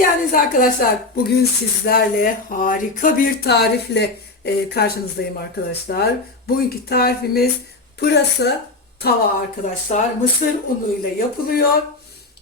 geldiniz arkadaşlar. Bugün sizlerle harika bir tarifle e, karşınızdayım arkadaşlar. Bugünkü tarifimiz pırasa tava arkadaşlar. Mısır unuyla yapılıyor.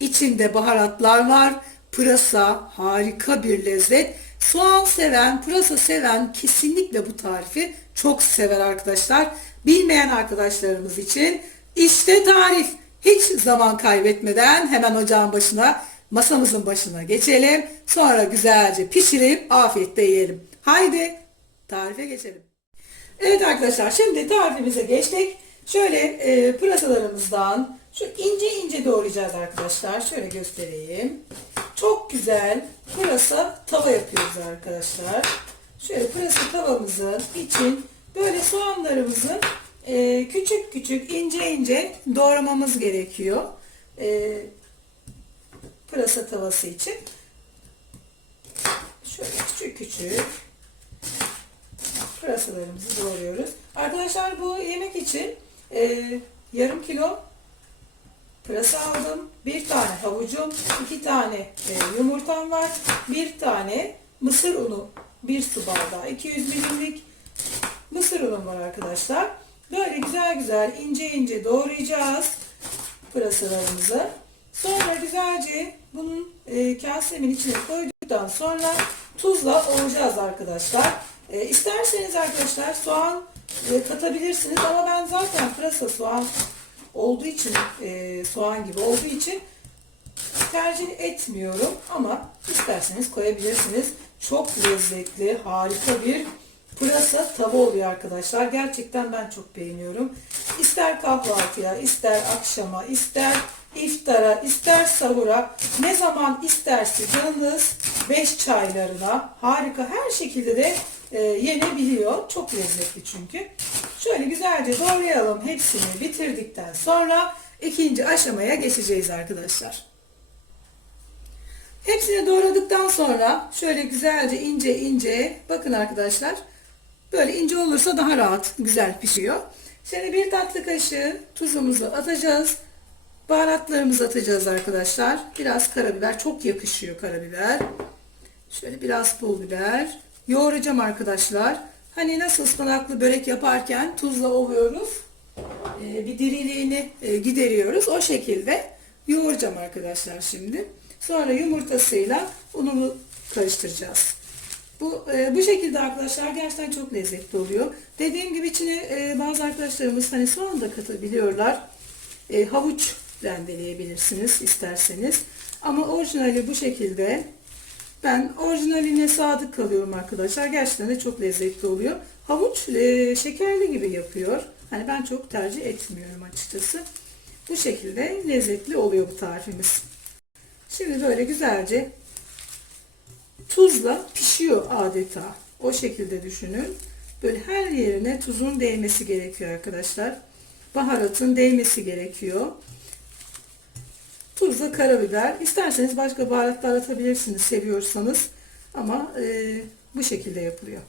İçinde baharatlar var. Pırasa harika bir lezzet. Soğan seven, pırasa seven kesinlikle bu tarifi çok sever arkadaşlar. Bilmeyen arkadaşlarımız için işte tarif. Hiç zaman kaybetmeden hemen ocağın başına, masamızın başına geçelim. Sonra güzelce pişirip afiyetle yiyelim. Haydi tarife geçelim. Evet arkadaşlar şimdi tarifimize geçtik. Şöyle e, pırasalarımızdan şu ince ince doğrayacağız arkadaşlar. Şöyle göstereyim. Çok güzel pırasa tava yapıyoruz arkadaşlar. Şöyle pırasa tavamızın için böyle soğanlarımızın e, küçük küçük ince ince doğramamız gerekiyor. E, pırasa tavası için. Şöyle küçük küçük pırasalarımızı doğruyoruz. Arkadaşlar bu yemek için e, yarım kilo pırasa aldım. Bir tane havucum, iki tane e, yumurtam var. Bir tane mısır unu, bir su bardağı, 200 milimlik mısır unum var arkadaşlar. Böyle güzel güzel ince ince doğrayacağız pırasalarımızı. Sonra güzelce bunun e, kasemin içine koyduktan sonra tuzla ovacağız arkadaşlar. E, isterseniz arkadaşlar soğan e, katabilirsiniz ama ben zaten pırasa soğan olduğu için e, soğan gibi olduğu için tercih etmiyorum ama isterseniz koyabilirsiniz. Çok lezzetli, harika bir pırasa tava oluyor arkadaşlar. Gerçekten ben çok beğeniyorum. İster kahvaltıya, ister akşama, ister iftara, ister sahura ne zaman isterse canınız 5 çaylarına harika her şekilde de e, yenebiliyor. Çok lezzetli çünkü. Şöyle güzelce doğrayalım. Hepsini bitirdikten sonra ikinci aşamaya geçeceğiz arkadaşlar. Hepsini doğradıktan sonra şöyle güzelce ince ince bakın arkadaşlar böyle ince olursa daha rahat güzel pişiyor. Şimdi bir tatlı kaşığı tuzumuzu atacağız. Baharatlarımızı atacağız arkadaşlar. Biraz karabiber çok yakışıyor karabiber. Şöyle biraz pul biber. Yoğuracağım arkadaşlar. Hani nasıl ıspanaklı börek yaparken tuzla ovuyoruz. Ee, bir diriliğini e, gideriyoruz. O şekilde yoğuracağım arkadaşlar şimdi. Sonra yumurtasıyla unumu karıştıracağız. Bu e, bu şekilde arkadaşlar gerçekten çok lezzetli oluyor. Dediğim gibi içine e, bazı arkadaşlarımız hani soğan da katabiliyorlar. E, havuç rendeleyebilirsiniz isterseniz. Ama orijinali bu şekilde. Ben orijinaline sadık kalıyorum arkadaşlar. Gerçekten de çok lezzetli oluyor. Havuç e, şekerli gibi yapıyor. Hani ben çok tercih etmiyorum açıkçası. Bu şekilde lezzetli oluyor bu tarifimiz. Şimdi böyle güzelce tuzla pişiyor adeta. O şekilde düşünün. Böyle her yerine tuzun değmesi gerekiyor arkadaşlar. Baharatın değmesi gerekiyor. Tuzla karabiber. İsterseniz başka baharatlar atabilirsiniz seviyorsanız. Ama e, bu şekilde yapılıyor.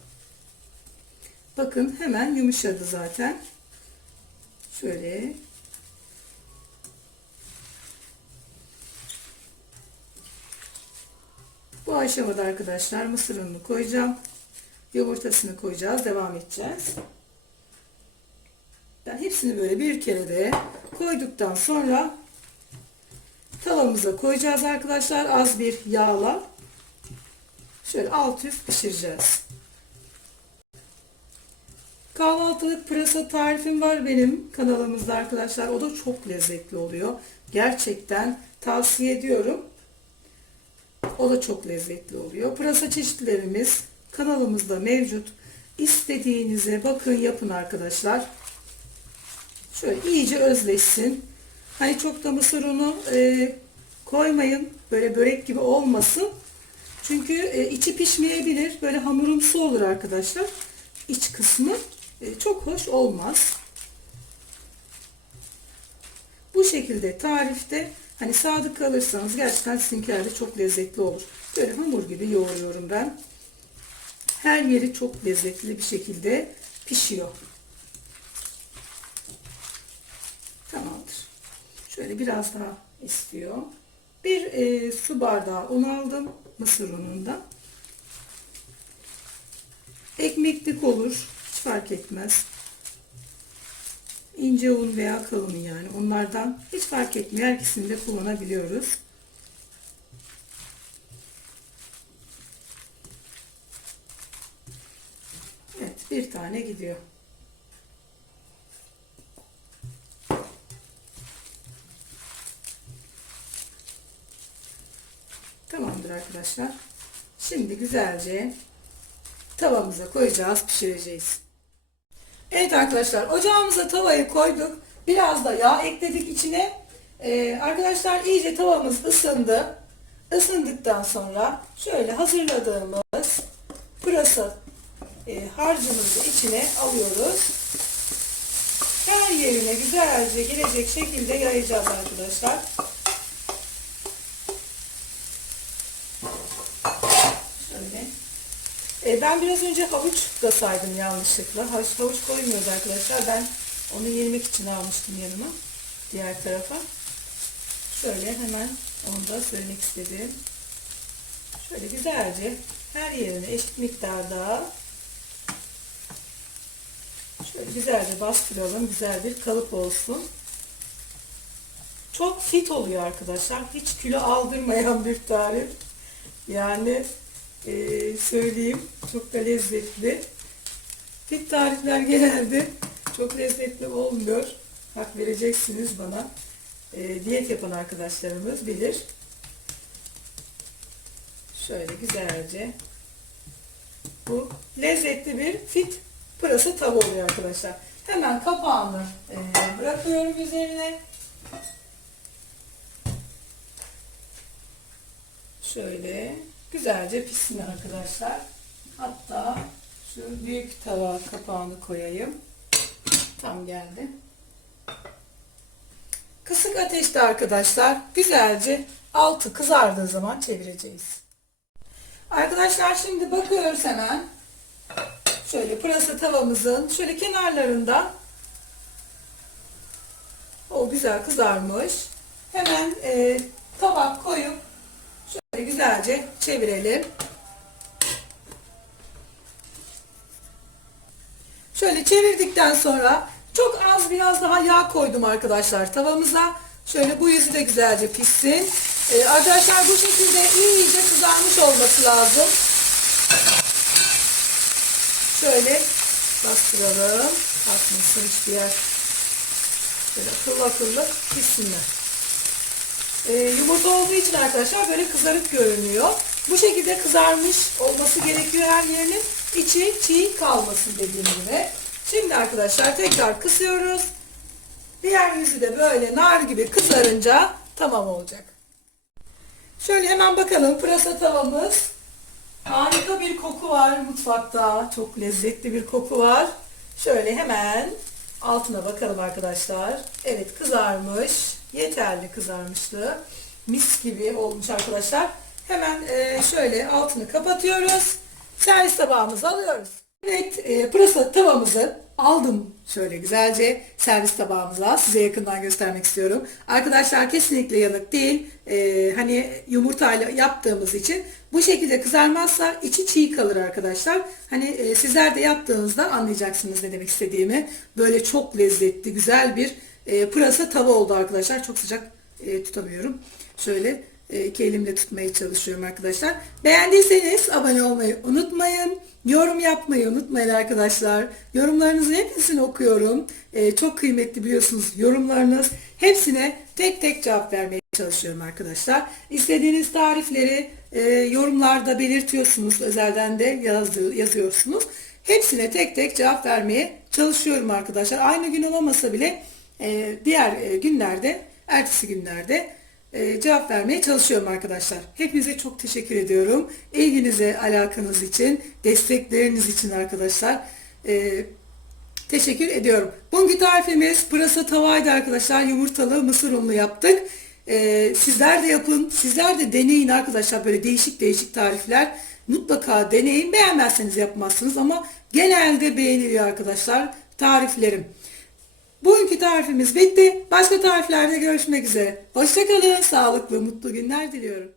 Bakın hemen yumuşadı zaten. Şöyle Bu aşamada arkadaşlar mısır ununu koyacağım. Yumurtasını koyacağız. Devam edeceğiz. Ben hepsini böyle bir kere de koyduktan sonra tavamıza koyacağız arkadaşlar. Az bir yağla. Şöyle alt üst pişireceğiz. Kahvaltılık pırasa tarifim var benim kanalımızda arkadaşlar. O da çok lezzetli oluyor. Gerçekten tavsiye ediyorum. O da çok lezzetli oluyor. Pırasa çeşitlerimiz kanalımızda mevcut. İstediğinize bakın yapın arkadaşlar. Şöyle iyice özleşsin. Hani çok da mısır unu e, koymayın. Böyle börek gibi olmasın. Çünkü e, içi pişmeyebilir. Böyle hamurumsu olur arkadaşlar. İç kısmı e, çok hoş olmaz. Bu şekilde tarifte hani sadık kalırsanız gerçekten sizinkilerde çok lezzetli olur. Böyle hamur gibi yoğuruyorum ben. Her yeri çok lezzetli bir şekilde pişiyor. Tamamdır. Şöyle biraz daha istiyor. Bir e, su bardağı un aldım. Mısır unundan. Ekmeklik olur. Fark etmez. İnce un veya kalın yani. Onlardan hiç fark etmiyor. Her ikisini de kullanabiliyoruz. Evet bir tane gidiyor. Tamamdır arkadaşlar. Şimdi güzelce tavamıza koyacağız, pişireceğiz. Evet arkadaşlar ocağımıza tavayı koyduk. Biraz da yağ ekledik içine. Ee, arkadaşlar iyice tavamız ısındı. Isındıktan sonra şöyle hazırladığımız pırasa e, harcımızı içine alıyoruz. Her yerine güzelce gelecek şekilde yayacağız arkadaşlar. Şöyle. E, ben biraz önce havuç da saydım yanlışlıkla. Havuç, havuç koymuyoruz arkadaşlar. Ben onu yemek için almıştım yanıma. Diğer tarafa. Şöyle hemen onu da söylemek istedim. Şöyle güzelce her yerine eşit miktarda şöyle güzelce bastıralım. Güzel bir kalıp olsun. Çok fit oluyor arkadaşlar. Hiç kilo aldırmayan bir tarif. Yani eee, söyleyeyim çok da lezzetli. Fit tarifler genelde çok lezzetli olmuyor. Hak vereceksiniz bana. Eee, diyet yapan arkadaşlarımız bilir. Şöyle güzelce bu lezzetli bir fit pırasa tava oluyor arkadaşlar. Hemen kapağını eee, bırakıyorum üzerine. Şöyle güzelce pişsin arkadaşlar. Hatta şu büyük tava kapağını koyayım. Tam geldi. Kısık ateşte arkadaşlar güzelce altı kızardığı zaman çevireceğiz. Arkadaşlar şimdi bakıyoruz hemen. Şöyle pırasa tavamızın şöyle kenarlarından o güzel kızarmış. Hemen e, tabak koyup şöyle güzelce çevirelim. Şöyle çevirdikten sonra çok az biraz daha yağ koydum arkadaşlar tavamıza. Şöyle bu yüzü de güzelce pişsin. Ee, arkadaşlar bu şekilde iyice kızarmış olması lazım. Şöyle bastıralım. Kalkmasın hiçbir yer. Böyle akıllı akıllı pişsinler. Ee, yumurta olduğu için arkadaşlar böyle kızarık görünüyor. Bu şekilde kızarmış olması gerekiyor her yerinin. İçi çiğ kalmasın dediğim gibi. Şimdi arkadaşlar tekrar kısıyoruz. Diğer yüzü de böyle nar gibi kızarınca tamam olacak. Şöyle hemen bakalım pırasa tavamız. Harika bir koku var mutfakta. Çok lezzetli bir koku var. Şöyle hemen altına bakalım arkadaşlar. Evet kızarmış. Yeterli kızarmışlığı. Mis gibi olmuş arkadaşlar. Hemen e, şöyle altını kapatıyoruz. Servis tabağımızı alıyoruz. Evet e, pırasa tavamızı aldım şöyle güzelce servis tabağımıza size yakından göstermek istiyorum. Arkadaşlar kesinlikle yanık değil. E, hani yumurtayla yaptığımız için bu şekilde kızarmazsa içi çiğ kalır arkadaşlar. Hani e, sizler de yaptığınızda anlayacaksınız ne demek istediğimi. Böyle çok lezzetli güzel bir e, pırasa tava oldu arkadaşlar. Çok sıcak e, tutamıyorum. Şöyle e, iki elimle tutmaya çalışıyorum arkadaşlar. Beğendiyseniz abone olmayı unutmayın. Yorum yapmayı unutmayın arkadaşlar. Yorumlarınızın hepsini okuyorum. E, çok kıymetli biliyorsunuz yorumlarınız. Hepsine tek tek cevap vermeye çalışıyorum arkadaşlar. İstediğiniz tarifleri e, yorumlarda belirtiyorsunuz. Özelden de yazdı, yazıyorsunuz. Hepsine tek tek cevap vermeye çalışıyorum arkadaşlar. Aynı gün olamasa bile e, diğer e, günlerde, ertesi günlerde e, cevap vermeye çalışıyorum arkadaşlar. Hepinize çok teşekkür ediyorum. İlginize, alakanız için, destekleriniz için arkadaşlar. E, teşekkür ediyorum. Bugünkü tarifimiz pırasa tavaydı arkadaşlar. Yumurtalı mısır unlu yaptık. Sizler de yapın. Sizler de deneyin arkadaşlar. Böyle değişik değişik tarifler. Mutlaka deneyin. Beğenmezseniz yapmazsınız ama genelde beğeniliyor arkadaşlar tariflerim. Bugünkü tarifimiz bitti. Başka tariflerde görüşmek üzere. Hoşçakalın. Sağlıklı, mutlu günler diliyorum.